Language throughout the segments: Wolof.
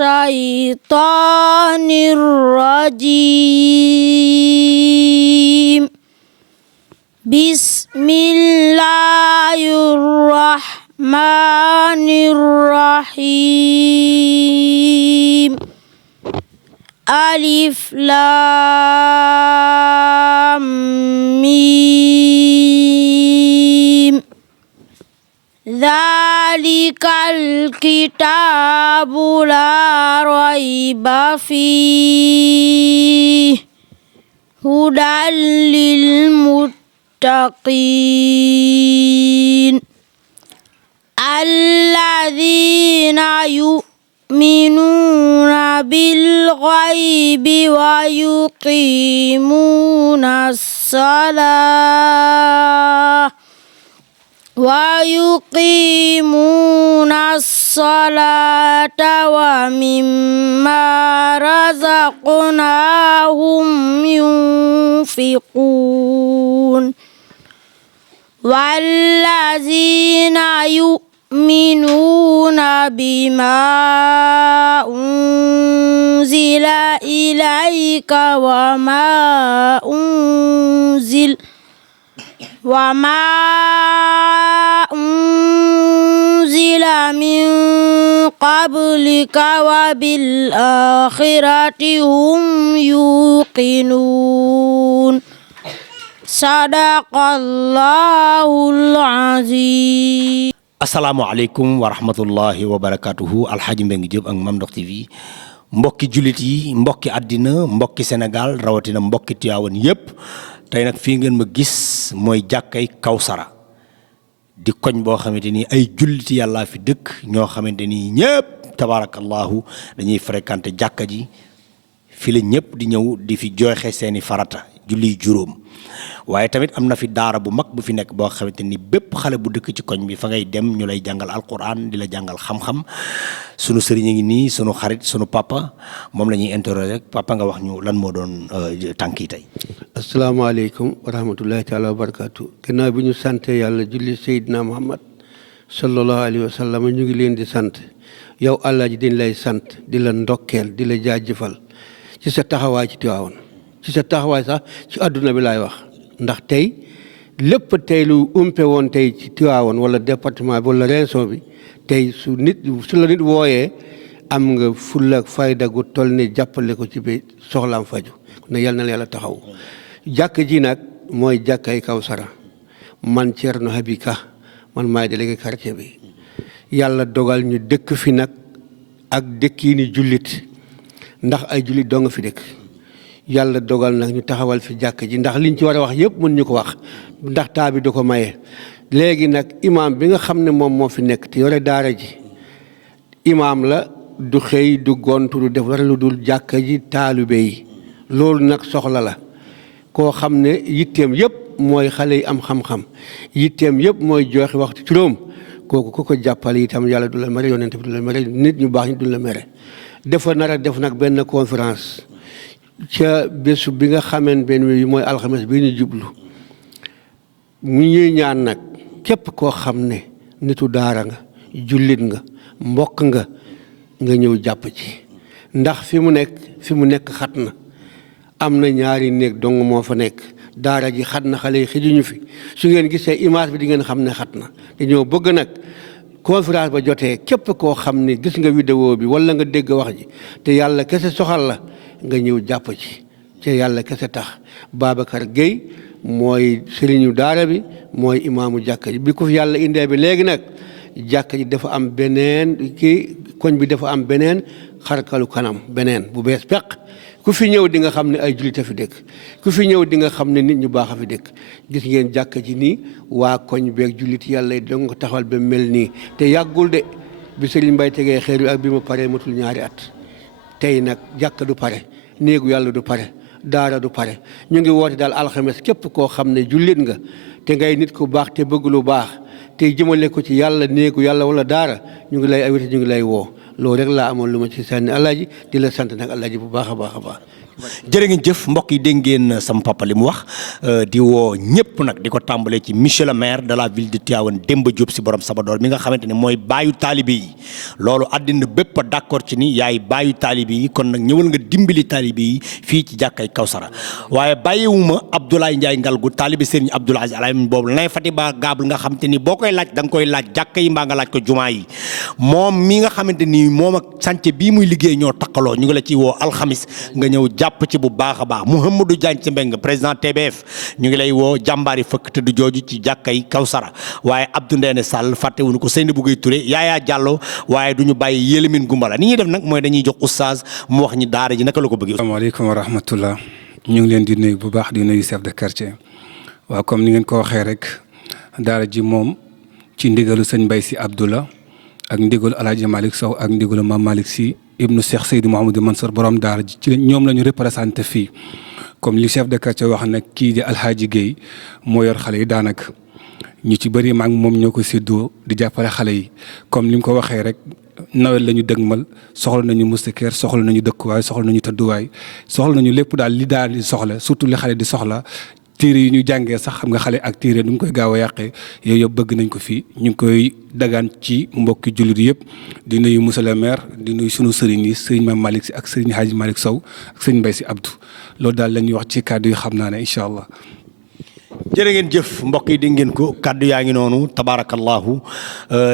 الشيطان الرجيم بسم الله الرحمن الرحيم ألف لام ميم ذلك الكتاب لا ريب فيه هدى للمتقين الذين يؤمنون بالغيب ويقيمون الصلاة ومما رزقناهم ينفقون والذين يؤمنون بما أنزل إليك وما أنزل من قبلك وبالآخرة هم يوقنون sadaqallahul azim. asalaamaaleykum wa rahmatullahi wa barakatuhu Alxaaji Mbengue Diop ak Mame Ndokh TV mbokki jullit yi mbokki àddina mbokki Sénégal rawatina mbokki Tiwaawan yépp tey nag fii ngeen ma gis mooy jàkkay Kawsara di koñ boo xamante ni ay julliti yàlla fi dëkk ñoo xamante ni ñëpp tabarakallahu dañuy fréquenté jàkka ji fi la ñëpp di ñëw di fi joxe seeni farata julli juróom waaye tamit am na fi daara bu mag bu fi nekk boo xamante ni bépp xale bu dëkk ci koñ bi fa ngay dem ñu lay jàngal alquran di la jàngal xam-xam sunu sëriñ a ngi nii sunu xarit sunu papa moom la ñuy interroger papa nga wax ñu lan moo doon tànk yi tey. asalaamaaleykum wa rahmatullahi taala wa barakaatu. gannaaw bi ñu sante yàlla julli Seydina Muhammad sallallahu alayhi wa sallam ñu ngi leen di sant yow Alaaji dañ lay sant di la ndokkeel di la jaajëfal ci sa taxawaay ci Tiwaawan ci sa taxawaay sax ci àdduna bi laay wax ndax tey lépp tey lu umpe woon tey ci Tiwaawan wala département bi wala région bi tey su la nit wooyee am nga fulla ak fayda gu toll ni jàppale ko ci bi soxlaam faju ne yal na yàlla taxaw jàkk ji nag mooy jàkkay Kawsara man Thierno Habib Ka man maay délégué quartier bi yàlla dogal ñu dëkk fi nag ak dëkki ni jullit ndax ay jullit doo nga fi dëkk yàlla dogal nag ñu taxawal fi jàkk ji ndax liñ ci war a wax yëpp mën ñu ko wax ndax taa bi du ko maye léegi nag imaam bi nga xam ne moom moo fi nekk te yore daara ji imaam la du xëy du gontu du def dara lu dul jàkk ji taalibe yi loolu nag soxla la koo xam ne yitteem yëpp mooy xale yi am xam-xam yitteem yëpp mooy joxe waxtu juróom kooku ku ko jàppale itam yàlla du la mere yonent bi du la mere nit ñu baax ñi du la mere dafa nar a def nag benn conférence ca bésu bi nga xameen benn wi mooy alxames bi ñu jublu mu ñuy ñaan nag képp koo xam ne nitu daara nga jullit nga mbokk nga ñëw jàpp ci ndax fi mu nekk xat na am na ñaari néeg dong moo fa nekk daara ji xat na xale yi xijuñu fi su ngeen gisee image bi di ngeen xam ne xat na dañoo bëgg nag conférence ba jotee képp koo xam ne gis nga vidéo bi wala nga dégg wax ji te yàlla kese soxal la nga ñëw jàpp ci yàlla kese tax Babacar Gueye mooy sëriñu daara bi mooy imaamu jàkka ji bi ko fi yàlla indee bi léegi nag jàkka ji dafa am beneen koñ bi dafa am beneen xarkalu kanam beneen bu bees peq ku fi ñëw di nga xam ne ay jullit a fi dëkk ku fi ñëw di nga xam ne nit ñu baax a fi dëkk gis ngeen jàkka ji nii waa koñ beeg jullit yàlla dong ko taxawal ba mel nii te yàggul de bi Sëriñ Mbay tegee xeer wi ak bi mu paree matul ñaari at tey nag jàkka du pare néegu yàlla du pare daara du pare ñu ngi woote daal alxames képp koo xam ne jullit nga te ngay nit ku baax te bëgg lu baax te jëmale ko ci yàlla néegu yàlla wala daara ñu ngi lay awite ñu ngi lay woo loolu rek laa amoon lu ma ci sànni Alaaji di la sant nag Alaaji bu baax a baax a baax jërë ngeen jëf mbokk yi dégg ngeen sama papa li mu wax di woo ñëpp nag di ko tàmbalee ci monsieur le maire de la ville de Tivaouane Demba Diop si borom Sabadoor mi nga xamante ne mooy baayu taalibe yi loolu àddina bépp d'accord ci ni yaay baayu taalibe yi kon nag ñëwal nga dimbali taalibe yi fii ci jàkkay Kawsara waaye bàyyiwuma Abdoulaye Ndiaye Ngalgu taalibe Serigne Abdoul Aziz Alamine boobu lay Fatiba Gable nga xamante ni boo koy laaj da nga koy laaj jàkka yi mbaa nga laaj ko jumaa yi moom mi nga xamante ni moom ak sànce bii muy liggéey ñoo takkaloo ñu ngi la ci woo alxamis nga ñëw jàpp ci bu baax a baax Mouhamadou Diagne ci Mbeng président TBF ñu ngi lay woo jàmbaari fëkk te du jooju ci jàkkay Kawsara waaye Abdou Ndéné Sall fàttewuñu ko Seynabou Gueye Touré Yaya Diallo waaye du ñu bàyyi Yélimine Gumbala ni ñuy def nag mooy dañuy jox oustaz mu wax ñi daara ji naka la ko bëggee. asalaamaaleykum wa rahmatullah ñu ngi leen di nuyu bu baax di nuyu chef de quartier waaw comme ni ngeen ko waxee rek daara ji moom ci ndigalu sëñ Mbaye Sy Abdoulah ak ndigalu El Hadj Malick Sow ak ndigalu Mame Malick Sy ibnu Cheikh Seydou Mouhamadou Mansour borom daara ji ci ñoom la ñu représenté fii comme li chef de quartier wax nag kii di Alhaji Guèye moo yor xale yi daanaka ñu ci bëri maag moom ñoo ko séddoo di jàppale xale yi comme ni mu ko waxee rek nawet la ñu dëgmal soxla nañu moustiquaire soxla nañu dëkkuwaay soxla nañu tëdduwaay soxla nañu lépp daal li daal di soxla surtout li xale di soxla téere yi ñu jàngee sax xam nga xale ak téere nu mu koy gaaw a yàqee yooyu yëpp bëgg nañ ko fii ñu ngi koy dagaan ci mbokki jullit yëpp di nuyu monsieur le maire di nuyu sunu sëriñ yi sëriñ Mame Malick Sy ak sëriñ Hadji Malick Sow ak sëriñ Mbaye Sy Abdou loolu daal la ñuy wax ci kàddu yi xam naa ne incha allah. jërë ngeen jëf mbokk yi dégg ngeen ko kaddu yaa ngi noonu tabaarakallahu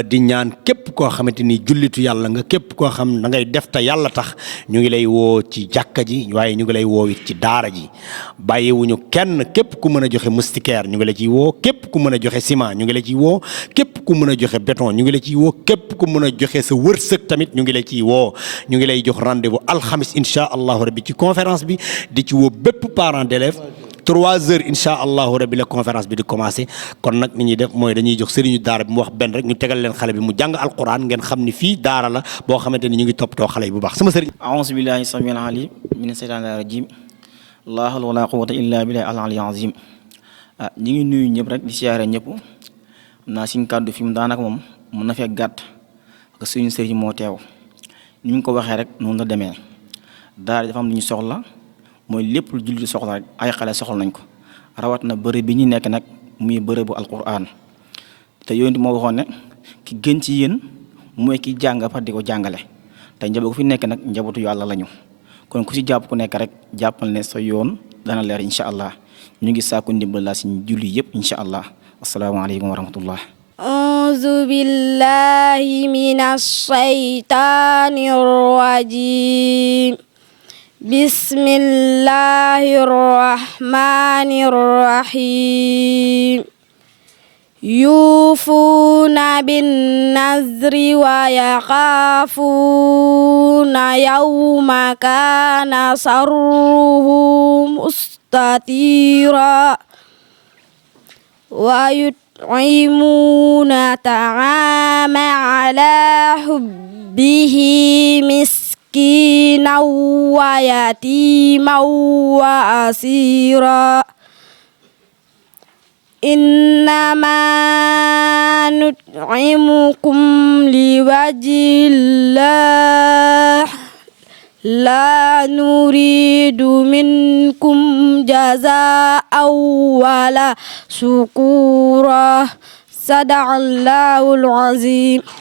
di ñaan képp koo xamante ni jullitu yàlla nga képp koo xam da ngay def te yàlla tax ñu ngi lay woo ci jàkka ji waaye ñu ngi lay woo it ci daara ji bàyyiwuñu kenn képp ku mën a joxe moustiquaire ñu ngi la ciy woo képp ku mën a joxe ciment ñu ngi la ciy woo képp ku mën a joxe béton ñu ngi la ciy woo képp ku mën a joxe sa wërsëg tamit ñu ngi la ciy woo ñu ngi lay jox rendez-vous alxamis incha allahu rabbi ci conférence bi di ci woo bépp parent d'élève 3 heures incha allahu rabbi la conférence bi di commencé kon nag ni ñuy def mooy dañuy jox sëriñu daara bi mu wax benn rek ñu tegal leen xale bi mu jàng alquran ngeen xam ni fii daara la boo xamante ni ñu ngi toppatoo xale yi bu baax sama sëriñ. aouzu billahi samil alim mina seytaani rajim laa hawla wala quwwata illa billahi al aliyyil azim ñi ngi nuyu ñëpp rek di siyaare ñëpp naa suñ kàddu fi mu daanaka moom mën na fee gàtt parce que suñu sëriñ moo teew ni ñu ko waxee rek noonu la demee daara dafa am lu ñu soxla mooy lépp lu jullit soxla rek ay xale soxla nañ ko rawat na bërëb bi ñu nekk nag muy bërëbu alquran te yonent moo waxoon ne ki gën ci yéen mooy ki jàng fa di ko jàngale te njaboot ku fi nekk nag njabootu yàlla lañu kon ku si jàpp ku nekk rek jàppal ne sa yoon dana leer incha allah ñu ngi sàkku ndimbal la si julli yëpp incha allah asalaamaaleykum wa rahmatullah. أعوذ بالله من الشيطان الرجيم بسم الله الرحمن الرحيم يوفون بالنذر ويخافون يوما كان شره مستطيرا ويطعمون الطعام على حبه مسكينا ويتيما وأسيرا إنما نطعمكم لوجه الله لا نريد منكم جزاء ولا شكورا صدق الله العظيم